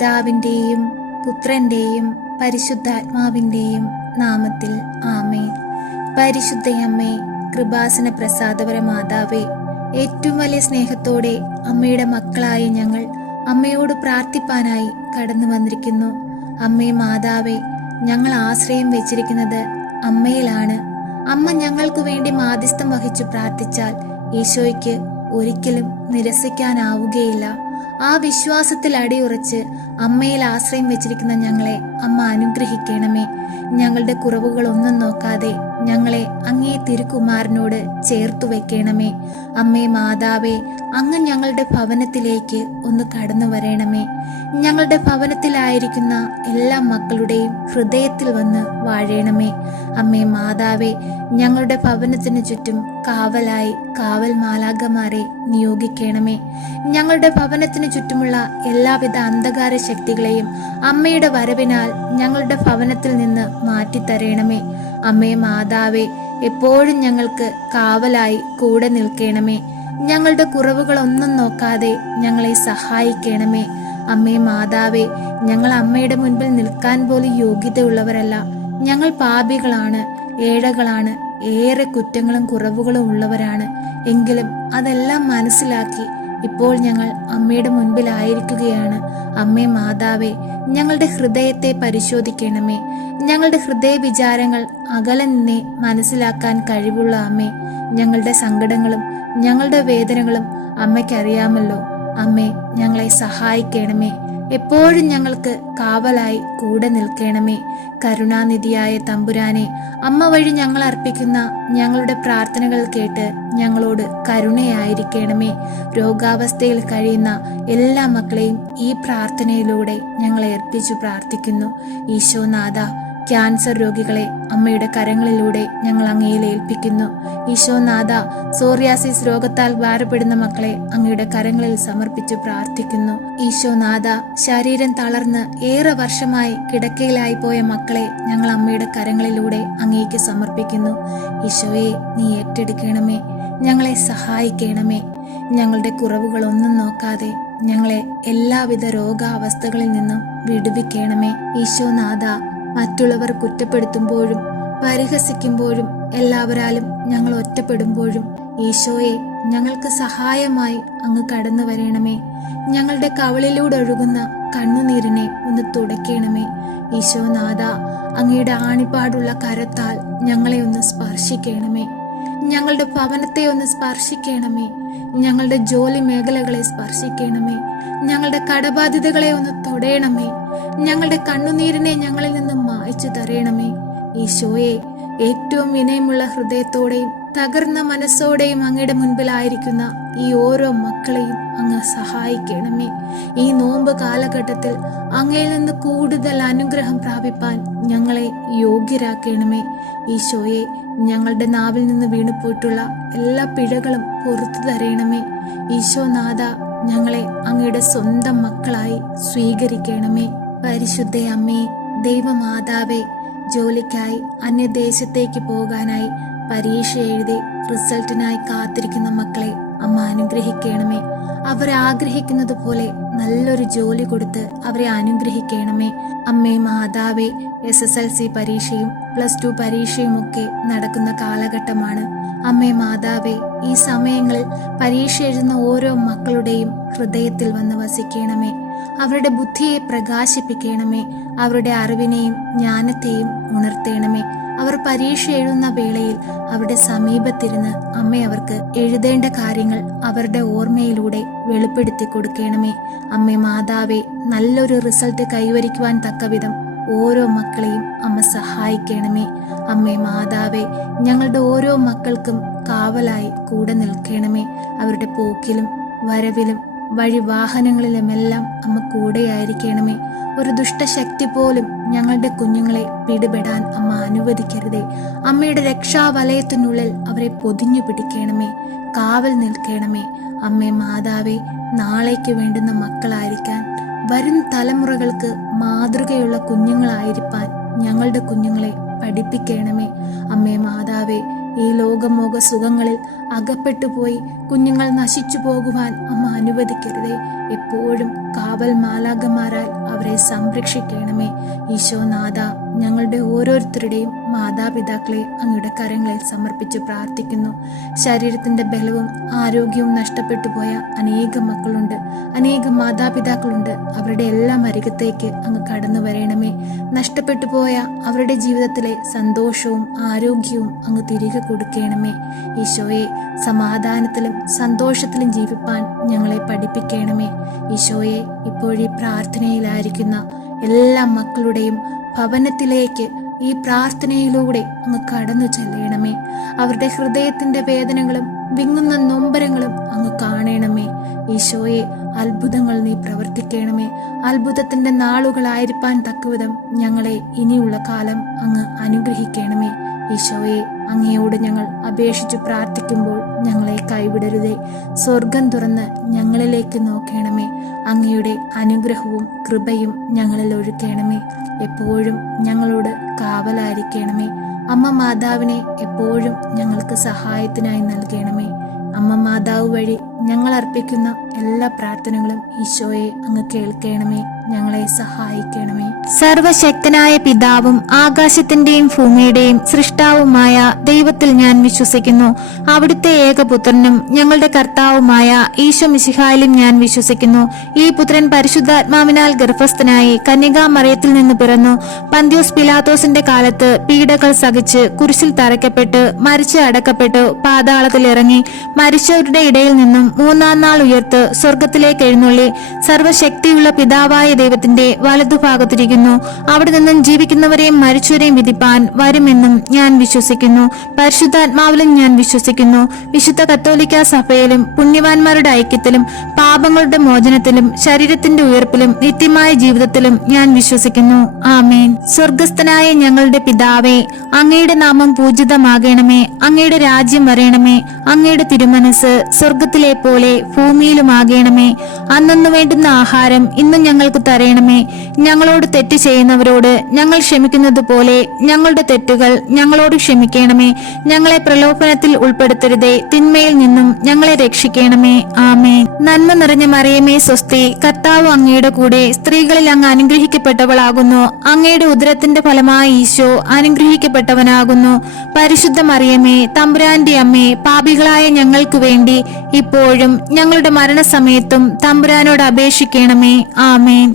പിതാവിൻ്റെയും പുത്രൻ്റെയും പരിശുദ്ധാത്മാവിൻ്റെയും നാമത്തിൽ ആമേൻ. പരിശുദ്ധയമ്മേ, കൃപാസന പ്രസാദപര മാതാവേ, ഏറ്റവും വലിയ സ്നേഹത്തോടെ അമ്മയുടെ മക്കളായ ഞങ്ങൾ അമ്മയോട് പ്രാർത്ഥിപ്പാനായി കടന്നു വന്നിരിക്കുന്നു. അമ്മേ മാതാവേ, ഞങ്ങൾ ആശ്രയം വെച്ചിരിക്കുന്നത് അമ്മയിലാണ്. അമ്മ ഞങ്ങൾക്ക് വേണ്ടി മാധ്യസ്ഥം വഹിച്ചു പ്രാർത്ഥിച്ചാൽ ഈശോയ്ക്ക് ഒരിക്കലും നിരസിക്കാനാവുകയില്ല. ആ വിശ്വാസത്തിൽ അടിയുറച്ച് അമ്മയിൽ ആശ്രയം വെച്ചിരിക്കുന്ന ഞങ്ങളെ അമ്മ അനുഗ്രഹിക്കണമേ. ഞങ്ങളുടെ കുറവുകളൊന്നും നോക്കാതെ ഞങ്ങളെ അങ്ങേ തിരുക്കുമാരനോട് ചേർത്തു വെക്കണമേ. അമ്മേ മാതാവേ, അങ്ങ് ഞങ്ങളുടെ ഭവനത്തിലേക്ക് ഒന്ന് കടന്നു വരണമേ. ഞങ്ങളുടെ ഭവനത്തിലായിരിക്കുന്ന എല്ലാ മക്കളുടെയും ഹൃദയത്തിൽ വന്ന് വാഴണമേ. അമ്മേ മാതാവേ, ഞങ്ങളുടെ ഭവനത്തിന് ചുറ്റും കാവലായി കാവൽ മാലാഖമാരെ നിയോഗിക്കണമേ. ഞങ്ങളുടെ ഭവനത്തിന് ചുറ്റുമുള്ള എല്ലാവിധ അന്ധകാര ശക്തികളെയും അമ്മയുടെ വരവിനാൽ ഞങ്ങളുടെ ഭവനത്തിൽ നിന്ന് മാറ്റിത്തരണമേ. അമ്മേ മാതാവേ, എപ്പോഴും ഞങ്ങൾക്ക് കാവലായി കൂടെ നിൽക്കണമേ. ഞങ്ങളുടെ കുറവുകളൊന്നും നോക്കാതെ ഞങ്ങളെ സഹായിക്കണമേ. അമ്മേ മാതാവേ, ഞങ്ങൾ അമ്മയുടെ മുൻപിൽ നിൽക്കാൻ പോലും യോഗ്യതയുള്ളവരല്ല. ഞങ്ങൾ പാപികളാണ്, ഏഴകളാണ്, ഏറെ കുറ്റങ്ങളും കുറവുകളും ഉള്ളവരാണ്. എങ്കിലും അതെല്ലാം മനസ്സിലാക്കി ഇപ്പോൾ ഞങ്ങൾ അമ്മയുടെ മുൻപിലായിരിക്കുകയാണ്. അമ്മേ മാതാവേ, ഞങ്ങളുടെ ഹൃദയത്തെ പരിശോധിക്കണമേ. ഞങ്ങളുടെ ഹൃദയ വിചാരങ്ങൾ അകലെ നിന്നേ മനസ്സിലാക്കാൻ കഴിവുള്ള അമ്മേ, ഞങ്ങളുടെ സങ്കടങ്ങളും ഞങ്ങളുടെ വേദനകളും അമ്മയ്ക്കറിയാമല്ലോ. അമ്മേ, ഞങ്ങളെ സഹായിക്കണമേ. എപ്പോഴും ഞങ്ങൾക്ക് കാവലായി കൂടെ നിൽക്കണമേ. കരുണാനിധിയായ തമ്പുരാനെ, അമ്മ വഴി ഞങ്ങൾ അർപ്പിക്കുന്ന ഞങ്ങളുടെ പ്രാർത്ഥനകൾ കേട്ട് ഞങ്ങളോട് കരുണയായിരിക്കണമേ. രോഗാവസ്ഥയിൽ കഴിയുന്ന എല്ലാ മക്കളെയും ഈ പ്രാർത്ഥനയിലൂടെ ഞങ്ങൾ ഏൽപ്പിച്ചു പ്രാർത്ഥിക്കുന്നു. ഈശോനാഥ, ക്യാൻസർ രോഗികളെ അമ്മയുടെ കരങ്ങളിലൂടെ ഞങ്ങൾ അങ്ങയിൽ ഏൽപ്പിക്കുന്നു. ഈശോനാഥ, സോറിയാസിസ് രോഗത്താൽ ഭാരപ്പെടുന്ന മക്കളെ അങ്ങയുടെ കരങ്ങളിൽ സമർപ്പിച്ചു പ്രാർത്ഥിക്കുന്നു. ഈശോനാഥ, ശരീരം തളർന്ന് ഏറെ വർഷമായി കിടക്കയിലായി പോയ മക്കളെ ഞങ്ങൾ അമ്മയുടെ കരങ്ങളിലൂടെ അങ്ങേക്ക് സമർപ്പിക്കുന്നു. ഈശോയെ, നീ ഏറ്റെടുക്കണമേ. ഞങ്ങളെ സഹായിക്കണമേ. ഞങ്ങളുടെ കുറവുകളൊന്നും നോക്കാതെ ഞങ്ങളെ എല്ലാവിധ രോഗാവസ്ഥകളിൽ നിന്നും വിടുവിക്കണമേ. ഈശോനാഥ, മറ്റുള്ളവർ കുറ്റപ്പെടുത്തുമ്പോഴും പരിഹസിക്കുമ്പോഴും എല്ലാവരാലും ഞങ്ങൾ ഒറ്റപ്പെടുമ്പോഴും ഈശോയെ, ഞങ്ങൾക്ക് സഹായമായി അങ്ങ് കടന്നു വരണമേ. ഞങ്ങളുടെ കവളിലൂടെ ഒഴുകുന്ന കണ്ണുനീരിനെ ഒന്ന് തുടയ്ക്കണമേ. ഈശോനാഥ, അങ്ങയുടെ ആണിപ്പാടുള്ള കരത്താൽ ഞങ്ങളെ ഒന്ന് സ്പർശിക്കണമേ. ഞങ്ങളുടെ ഭവനത്തെ ഒന്ന് സ്പർശിക്കണമേ. ഞങ്ങളുടെ ജോലി മേഖലകളെ സ്പർശിക്കണമേ. ഞങ്ങളുടെ കടബാധ്യതകളെ ഒന്ന് തൊടയണമേ. ഞങ്ങളുടെ കണ്ണുനീരിനെ ഞങ്ങളിൽ നിന്ന് മായ്ച്ചു തരയണമേ. ഈശോയെ, ഏറ്റവും വിനയമുള്ള ഹൃദയത്തോടെയും തകർന്ന മനസ്സോടെയും അങ്ങയുടെ മുൻപിലായിരിക്കുന്ന ഈ ഓരോ മക്കളെയും അങ്ങ് സഹായിക്കണമേ. ഈ നോമ്പ് കാലഘട്ടത്തിൽ അങ്ങയിൽ നിന്ന് കൂടുതൽ അനുഗ്രഹം പ്രാപിപ്പാൻ ഞങ്ങളെ യോഗ്യരാക്കണമേ. ഈശോയെ, ഞങ്ങളുടെ നാവിൽ നിന്ന് വീണുപോയിട്ടുള്ള എല്ലാ പിഴകളും പുറത്തു തരയണമേ. ഈശോനാഥ, ഞങ്ങളെ അങ്ങയുടെ സ്വന്തം മക്കളായി സ്വീകരിക്കണമേ. പരിശുദ്ധ അമ്മേ, ദൈവമാതാവേ, ജോലിക്കായി അന്യദേശത്തേക്ക് പോകാനായി പരീക്ഷ എഴുതി റിസൾട്ടിനായി കാത്തിരിക്കുന്ന മക്കളെ അമ്മ അനുഗ്രഹിക്കണമേ. അവരെ ആഗ്രഹിക്കുന്നത് പോലെ നല്ലൊരു ജോലി കൊടുത്ത് അവരെ അനുഗ്രഹിക്കണമേ. അമ്മേ മാതാവേ, SSLC പരീക്ഷയും +2 പരീക്ഷയും ഒക്കെ നടക്കുന്ന കാലഘട്ടമാണ്. അമ്മേ മാതാവേ, ഈ സമയങ്ങളിൽ പരീക്ഷ എഴുതുന്ന ഓരോ മക്കളുടെയും ഹൃദയത്തിൽ വന്ന് വസിക്കണമേ. അവരുടെ ബുദ്ധിയെ പ്രകാശിപ്പിക്കണമേ. അവരുടെ അറിവിനെയും ജ്ഞാനത്തെയും ഉണർത്തണമേ. അവർ പരീക്ഷ എഴുതുന്ന വേളയിൽ അവരുടെ സമീപത്തിരുന്ന് അമ്മ അവർക്ക് എഴുതേണ്ട കാര്യങ്ങൾ അവരുടെ ഓർമ്മയിലൂടെ വെളിപ്പെടുത്തി കൊടുക്കണമേ. അമ്മേ മാതാവേ, നല്ലൊരു റിസൾട്ട് കൈവരിക്കുവാൻ തക്കവിധം ഓരോ മക്കളെയും അമ്മ സഹായിക്കണമേ. അമ്മേ മാതാവേ, ഞങ്ങളുടെ ഓരോ മക്കൾക്കും കാവലായി കൂടെ നിൽക്കണമേ. അവരുടെ പോക്കിലും വരവിലും വഴിവാഹനങ്ങളിലുമെല്ലാം അമ്മ കൂടെയായിരിക്കണമേ. ഒരു ദുഷ്ടശക്തി പോലും ഞങ്ങളുടെ കുഞ്ഞുങ്ങളെ പിടിപെടാൻ അമ്മ അനുവദിക്കരുതേ. അമ്മയുടെ രക്ഷാവലയത്തിനുള്ളിൽ അവരെ പൊതിഞ്ഞു പിടിക്കണമേ. കാവൽ നിൽക്കണമേ. അമ്മേ മാതാവേ, നാളേക്ക് വേണ്ടുന്ന മക്കളായിരിക്കാൻ, വരും തലമുറകൾക്ക് മാതൃകയുള്ള കുഞ്ഞുങ്ങളായിരിക്കാൻ ഞങ്ങളുടെ കുഞ്ഞുങ്ങളെ പഠിപ്പിക്കണമേ. അമ്മേ മാതാവേ, ഈ ലോകമോഹ സുഖങ്ങളിൽ അകപ്പെട്ടുപോയി കുഞ്ഞുങ്ങൾ നശിച്ചു പോകുവാൻ അമ്മ അനുവദിക്കരുതേ. എപ്പോഴും കാവൽ മാലാഖമാരാൽ അവരെ സംരക്ഷിക്കണമേ. ഈശോനാഥ, ഞങ്ങളുടെ ഓരോരുത്തരുടെയും മാതാപിതാക്കളെ അങ്ങയുടെ കരങ്ങളിൽ സമർപ്പിച്ച് പ്രാർത്ഥിക്കുന്നു. ശരീരത്തിന്റെ ബലവും ആരോഗ്യവും നഷ്ടപ്പെട്ടു പോയ അനേകം മക്കളുണ്ട്, അനേകം മാതാപിതാക്കളുണ്ട്. അവരുടെ എല്ലാം അരികത്തേക്ക് അങ്ങ് കടന്നു വരണമേ. നഷ്ടപ്പെട്ടു പോയ അവരുടെ ജീവിതത്തിലെ സന്തോഷവും ആരോഗ്യവും അങ്ങ് തിരികെ കൊടുക്കണമേ. ഈശോയെ, സമാധാനത്തിലും സന്തോഷത്തിലും ജീവിപ്പാൻ ഞങ്ങളെ പഠിപ്പിക്കണമേ. ഈശോയെ, ഇപ്പോഴീ പ്രാർത്ഥനയിലായിരിക്കുന്ന എല്ലാ മക്കളുടെയും ഭവനത്തിലേക്ക് ഈ പ്രാർത്ഥനയിലൂടെ അങ്ങ് കടന്നു ചെല്ലണമേ. അവരുടെ ഹൃദയത്തിന്റെ വേദനകളും വിങ്ങുന്ന നൊമ്പരങ്ങളും അങ്ങ് കാണണമേ. ഈശോയെ, അത്ഭുതങ്ങൾ നീ പ്രവർത്തിക്കണമേ. അത്ഭുതത്തിന്റെ നാളുകളായിരിക്കാൻ തക്കവിധം ഞങ്ങളെ ഇനിയുള്ള കാലം അങ്ങ് അനുഗ്രഹിക്കണമേ. ഈശോയെ, അങ്ങയോട് ഞങ്ങൾ അപേക്ഷിച്ചു പ്രാർത്ഥിക്കുമ്പോൾ ഞങ്ങളെ കൈവിടരുതേ. സ്വർഗം തുറന്ന് ഞങ്ങളിലേക്ക് നോക്കണമേ. അങ്ങയുടെ അനുഗ്രഹവും കൃപയും ഞങ്ങളിൽ ഒഴുക്കണമേ. എപ്പോഴും ഞങ്ങളോട് കാവലായിരിക്കണമേ. അമ്മ മാതാവിനെ എപ്പോഴും ഞങ്ങൾക്ക് സഹായത്തിനായി നൽകണമേ. അമ്മ മാതാവ് വഴി ഞങ്ങൾ അർപ്പിക്കുന്ന എല്ലാ പ്രാർത്ഥനകളും ഈശോയെ അങ്ങ് കേൾക്കണമേ. ഞങ്ങളെ സഹായിക്കണമേ. സർവശക്തനായ പിതാവും ആകാശത്തിന്റെയും ഭൂമിയുടെയും സൃഷ്ടാവുമായ ദൈവത്തിൽ ഞാൻ വിശ്വസിക്കുന്നു. അവിടുത്തെ ഏകപുത്രനും ഞങ്ങളുടെ കർത്താവുമായ ഈശോ മിശിഹായിലും ഞാൻ വിശ്വസിക്കുന്നു. ഈ പുത്രൻ പരിശുദ്ധാത്മാവിനാൽ ഗർഭസ്ഥനായി കന്യകാമറിയത്തിൽ നിന്ന് പിറന്നു. പന്ത്യോസ് പിലാത്തോസിന്റെ കാലത്ത് പീഡകൾ സഹിച്ച് കുരിശിൽ തറയ്ക്കപ്പെട്ട് മരിച്ച് അടക്കപ്പെട്ടു പാതാളത്തിൽ ഇറങ്ങി മരിച്ചവരുടെ ഇടയിൽ നിന്നും മൂന്നാം നാൾ ഉയർത്ത് സ്വർഗത്തിലേക്ക് എഴുന്നള്ളി സർവശക്തിയുള്ള പിതാവായ ദൈവത്തിന്റെ വലതുഭാഗത്തിരിക്കുന്നു. അവിടെ നിന്നും ജീവിക്കുന്നവരെയും മരിച്ചവരെയും വിധിപ്പാൻ വരുമെന്നും ഞാൻ വിശ്വസിക്കുന്നു. പരിശുദ്ധാത്മാവിലും ഞാൻ വിശ്വസിക്കുന്നു. വിശുദ്ധ കത്തോലിക്ക സഭയിലും പുണ്യവാന്മാരുടെ ഐക്യത്തിലും പാപങ്ങളുടെ മോചനത്തിലും ശരീരത്തിന്റെ ഉയർപ്പിലും നിത്യമായ ജീവിതത്തിലും ഞാൻ വിശ്വസിക്കുന്നു. ആമേൻ. സ്വർഗസ്ഥനായ ഞങ്ങളുടെ പിതാവേ, അങ്ങയുടെ നാമം പൂജിതമാകണമേ. അങ്ങയുടെ രാജ്യം വരയണമേ. അങ്ങയുടെ തിരുമനസ് സ്വർഗത്തിലെ പോലെ ഭൂമിയിലുമാകണമേ. അന്നന്നു വേണ്ടുന്ന ആഹാരം ഇന്ന് ഞങ്ങൾക്ക് തരയണമേ. ഞങ്ങളോട് തെറ്റ് ചെയ്യുന്നവരോട് ഞങ്ങൾ ക്ഷമിക്കുന്നത് പോലെ ഞങ്ങളുടെ തെറ്റുകൾ ഞങ്ങളോട് ക്ഷമിക്കണമേ. ഞങ്ങളെ പ്രലോഭനത്തിൽ ഉൾപ്പെടുത്തരുതേ. തിന്മയിൽ നിന്നും ഞങ്ങളെ രക്ഷിക്കണമേ. ആമേൻ. നന്മ നിറഞ്ഞ മറിയമേ സ്വസ്തി, കർത്താവ് അങ്ങയുടെ കൂടെ സ്ത്രീകളിൽ അങ്ങ് അനുഗ്രഹിക്കപ്പെട്ടവളാകുന്നു. അങ്ങയുടെ ഉദരത്തിന്റെ ഫലമായ ഈശോ അനുഗ്രഹിക്കപ്പെട്ടവനാകുന്നു. പരിശുദ്ധ മറിയമേ, തമ്പുരാന്റെ അമ്മേ, പാപികളായ ഞങ്ങൾക്ക് വേണ്ടി ഇപ്പോഴും ഞങ്ങളുടെ മരണസമയത്തും തമ്പുരാനോട് അപേക്ഷിക്കണമേ. ആമേൻ.